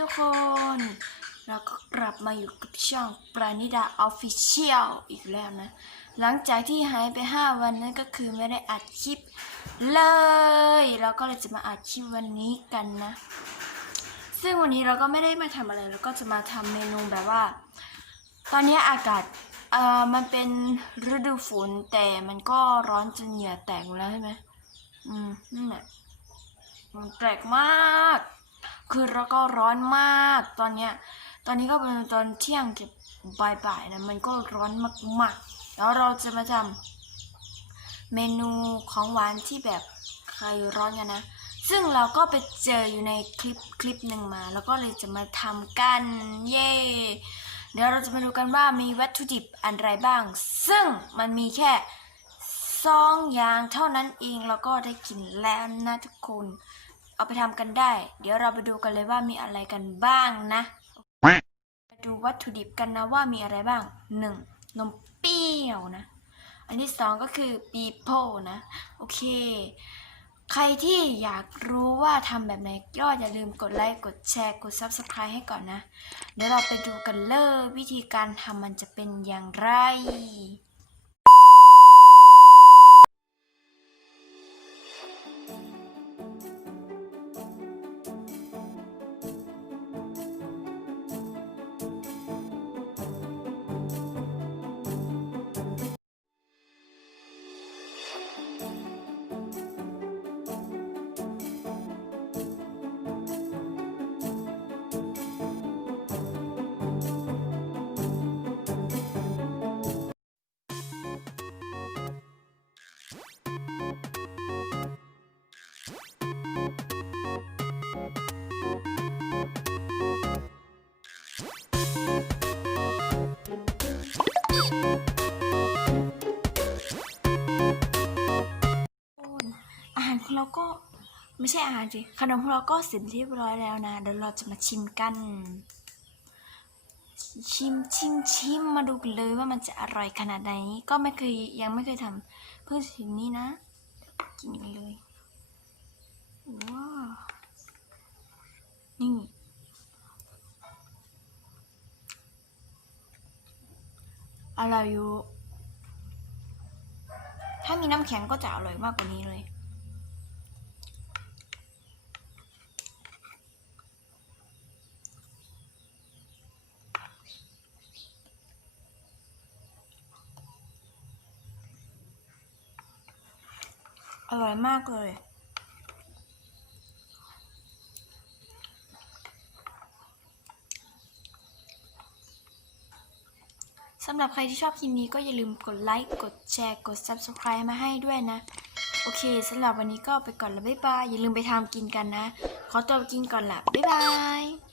ทุกคน เราก็กลับมาอยู่กับช่องปราณิดาออฟฟิเชียลอีกแล้วนะ หลังจากที่หายไป 5 วันนั้นก็คือไม่ได้อัดคลิปเลย เราก็เลยจะมาอัดคลิปวันนี้กันนะ ซึ่งวันนี้เราก็ไม่ได้มาทำอะไร เราก็จะมาทำเมนูแบบว่า ตอนนี้อากาศเอ่อมันเป็นฤดูฝนแต่มันก็ร้อนจนเหงื่อแตกแล้วใช่ไหมอืมนั่นแหละมันแปลกมาก คือเราก็ร้อนมากตอนเนี้ย ตอนนี้ก็เป็นตอนเที่ยงเก็บบ่ายๆนะมันก็ร้อนมากๆ แล้วเราจะมาทำเมนูของหวานที่แบบใครร้อนกันนะ ซึ่งเราก็ไปเจออยู่ในคลิปคลิปหนึ่งมา แล้วก็เลยจะมาทำกันเย้เดี๋ยวเราจะมาดูกันว่ามีวัตถุดิบอะไรบ้าง ซึ่งมันมีแค่สองอย่างเท่านั้นเองแล้วก็ได้กินแล้วนะทุกคน เอาไปทำกันได้ เดี๋ยวเราไปดูกันเลยว่ามีอะไรกันบ้างนะมาดูวัตถุดิบกันนะว่ามีอะไรบ้าง 1. นมเปรี้ยวนะ อันที่สองก็คือปีโป้นะ โอเค ใครที่อยากรู้ว่าทำแบบไหนก็อย่าลืมกดไลค์ กดแชร์ กด Subscribe ให้ก่อนนะ เดี๋ยวเราไปดูกันเลยวิธีการทำมันจะเป็นอย่างไร อาหารของเราก็ไม่ใช่อาหารสิขนมของเราก็เสร็จเรียบร้อยแล้วนะเดี๋ยวเราจะมาชิมกัน ชิมชิมชิมมาดูกันเลยว่ามันจะอร่อยขนาดไหนก็ไม่เคยยังไม่เคยทำเพื่อสิ่งนี้นะกินกันเลย ว้าว นี่ อร่อยอยู่ ถ้ามีน้ำแข็งก็จะอร่อยมากกว่านี้เลย อร่อยมากเลย สำหรับใครที่ชอบคลิปนี้ก็อย่าลืมกดไลค์ กดแชร์ กด Subscribe มาให้ด้วยนะ โอเคสำหรับวันนี้ก็ไปก่อนละบ๊ายบาย อย่าลืมไปทำกินกันนะ ขอตัวไปกินก่อนละบ๊ายบาย